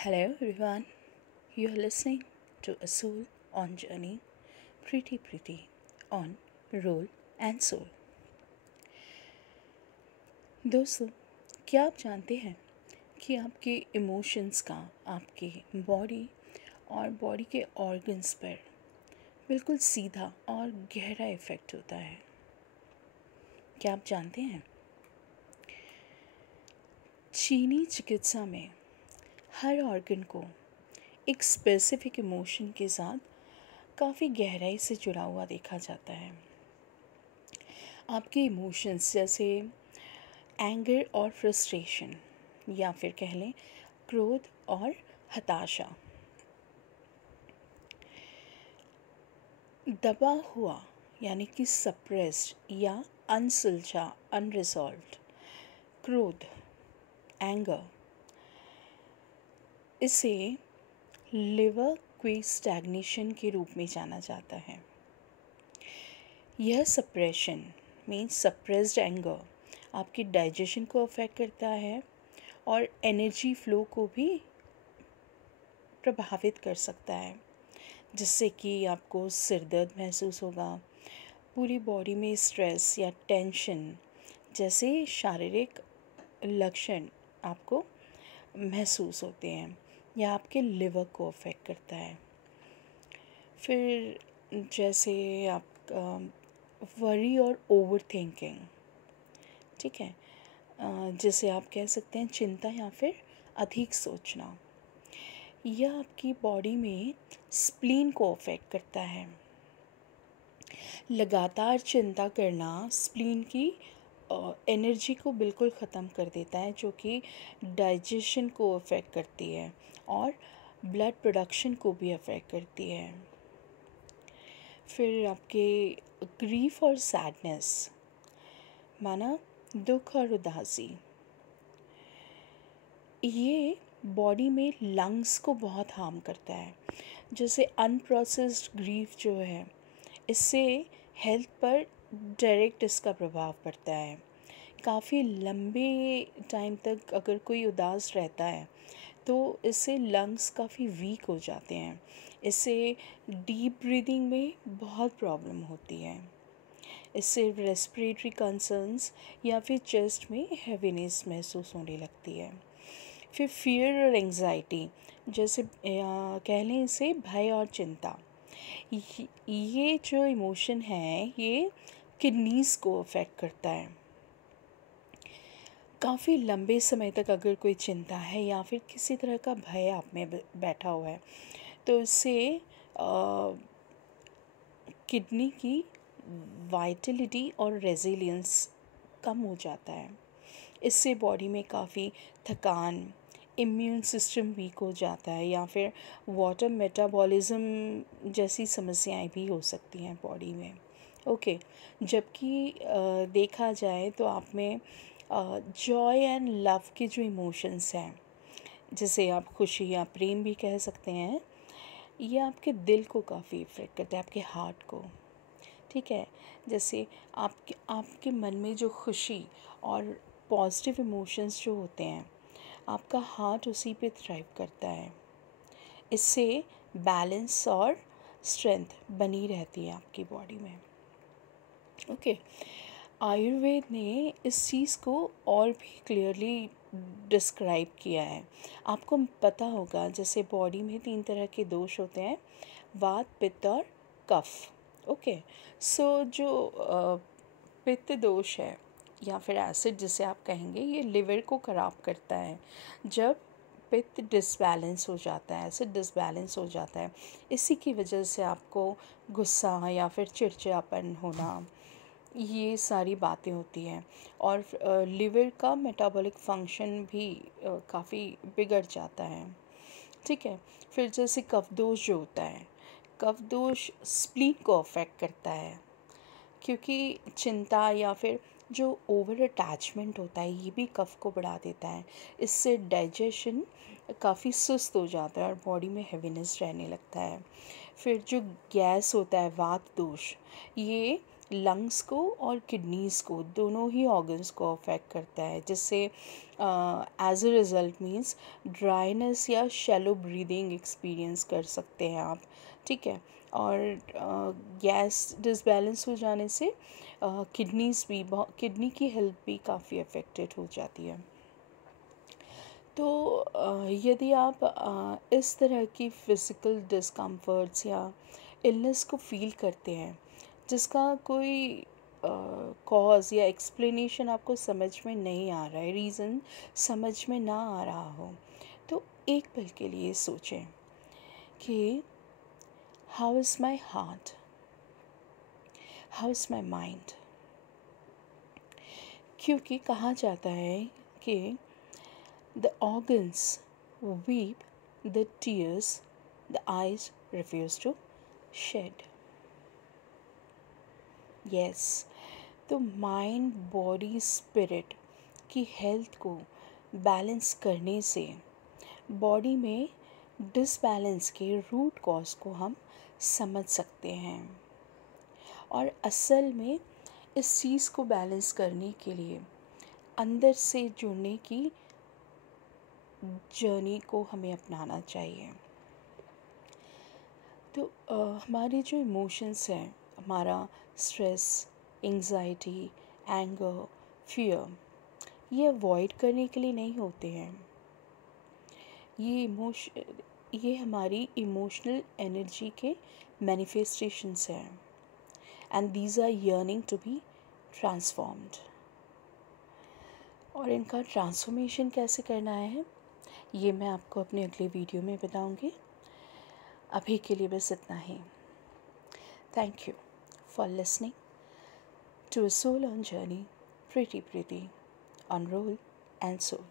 Hello everyone, you are listening to A Soul on Journey, pretty on Roll and Soul. दोस्तों, क्या आप जानते हैं कि आपके इमोशंस का आपके बॉडी और बॉडी के ऑर्गन्स पर बिल्कुल सीधा और गहरा इफ़ेक्ट होता है? क्या आप जानते हैं चीनी चिकित्सा में हर ऑर्गन को एक स्पेसिफिक इमोशन के साथ काफ़ी गहराई से जुड़ा हुआ देखा जाता है। आपके इमोशंस जैसे एंगर और फ्रस्ट्रेशन या फिर कह लें क्रोध और हताशा दबा हुआ यानी कि सप्रेस्ड या अनसुलझा अनरिजॉल्व्ड क्रोध एंगर, इसे लिवर क्वी स्टैग्नेशन के रूप में जाना जाता है। यह सप्रेशन मीन्स सप्रेस्ड एंगर आपकी डाइजेशन को अफेक्ट करता है और एनर्जी फ्लो को भी प्रभावित कर सकता है, जिससे कि आपको सिर दर्द महसूस होगा, पूरी बॉडी में स्ट्रेस या टेंशन जैसे शारीरिक लक्षण आपको महसूस होते हैं या आपके लिवर को अफेक्ट करता है। फिर जैसे आप वरी और ओवर थिंकिंग, ठीक है, जिसे आप कह सकते हैं चिंता या फिर अधिक सोचना, यह आपकी बॉडी में स्प्लीन को अफेक्ट करता है। लगातार चिंता करना स्प्लीन की एनर्जी को बिल्कुल ख़त्म कर देता है, जो कि डाइजेशन को अफेक्ट करती है और ब्लड प्रोडक्शन को भी अफेक्ट करती है। फिर आपके ग्रीफ और सैडनेस माना दुख और उदासी, ये बॉडी में लंग्स को बहुत हार्म करता है। जैसे अनप्रोसेस्ड ग्रीफ जो है, इससे हेल्थ पर डायरेक्ट इसका प्रभाव पड़ता है। काफ़ी लंबे टाइम तक अगर कोई उदास रहता है तो इससे लंग्स काफ़ी वीक हो जाते हैं, इससे डीप ब्रीदिंग में बहुत प्रॉब्लम होती है, इससे रेस्पिरेटरी कंसर्न्स या फिर चेस्ट में हैवीनेस महसूस होने लगती है। फिर फियर और एंग्जाइटी, जैसे कह लें इसे भय और चिंता, ये जो इमोशन है ये किडनीज़ को अफेक्ट करता है। काफ़ी लंबे समय तक अगर कोई चिंता है या फिर किसी तरह का भय आप में बैठा हुआ है तो इससे किडनी की वाइटलिटी और रेजिलियंस कम हो जाता है। इससे बॉडी में काफ़ी थकान, इम्यून सिस्टम वीक हो जाता है या फिर वाटर मेटाबॉलिज्म जैसी समस्याएं भी हो सकती हैं बॉडी में। ओके, जबकि देखा जाए तो आप में जॉय एंड लव के जो इमोशंस हैं, जिसे आप खुशी या प्रेम भी कह सकते हैं, ये आपके दिल को काफ़ी इफ़ेक्ट करता है, आपके हार्ट को, ठीक है। जैसे आपके मन में जो खुशी और पॉजिटिव इमोशंस जो होते हैं, आपका हार्ट उसी पे थ्राइव करता है। इससे बैलेंस और स्ट्रेंथ बनी रहती है आपकी बॉडी में। ओके, आयुर्वेद ने इस चीज़ को और भी क्लियरली डिस्क्राइब किया है। आपको पता होगा जैसे बॉडी में 3 तरह के दोष होते हैं, वात, पित्त और कफ। ओके, सो जो पित्त दोष है या फिर एसिड जिसे आप कहेंगे, ये लिवर को ख़राब करता है। जब पित्त डिसबैलेंस हो जाता है, एसिड डिसबैलेंस हो जाता है, इसी की वजह से आपको गुस्सा या फिर चिड़चिड़ापन होना, ये सारी बातें होती हैं और लिवर का मेटाबॉलिक फंक्शन भी काफ़ी बिगड़ जाता है, ठीक है। फिर जैसे कफ दोष जो होता है, कफ दोष स्प्लीन को अफेक्ट करता है, क्योंकि चिंता या फिर जो ओवर अटैचमेंट होता है ये भी कफ को बढ़ा देता है। इससे डाइजेशन काफ़ी सुस्त हो जाता है और बॉडी में हेवीनेस रहने लगता है। फिर जो गैस होता है, वात दोष, ये लंग्स को और किडनीज़ को, दोनों ही ऑर्गन्स को अफेक्ट करता है, जिससे as a result means dryness या शैलो ब्रीदिंग एक्सपीरियंस कर सकते हैं आप, ठीक है। और गैस डिसबैलेंस हो जाने से किडनीज़ भी किडनी की हेल्थ भी काफ़ी अफेक्टेड हो जाती है। तो यदि आप इस तरह की फ़िज़िकल डिस्कम्फर्ट्स या इलनेस को फ़ील करते हैं जिसका कोई कॉज़ या एक्सप्लेनेशन आपको समझ में नहीं आ रहा है, रीज़न समझ में ना आ रहा हो, तो एक पल के लिए सोचें कि how is my heart, how is my mind. क्योंकि कहा जाता है कि the organs weep the tears the eyes refuse to shed. Yes, तो माइंड बॉडी स्पिरिट की हेल्थ को बैलेंस करने से बॉडी में डिसबैलेंस के रूट कॉज को हम समझ सकते हैं, और असल में इस चीज़ को बैलेंस करने के लिए अंदर से जुड़ने की जर्नी को हमें अपनाना चाहिए। तो हमारे जो इमोशंस हैं, हमारा स्ट्रेस, एंजाइटी, एंगर, फियर, ये अवॉइड करने के लिए नहीं होते हैं। ये हमारी इमोशनल एनर्जी के मैनिफेस्टेशंस हैं, and these are yearning to be transformed. और इनका ट्रांसफॉर्मेशन कैसे करना है ये मैं आपको अपने अगले वीडियो में बताऊंगी। अभी के लिए बस इतना ही। Thank you for listening to a soul on journey, Preeti on roll and soul.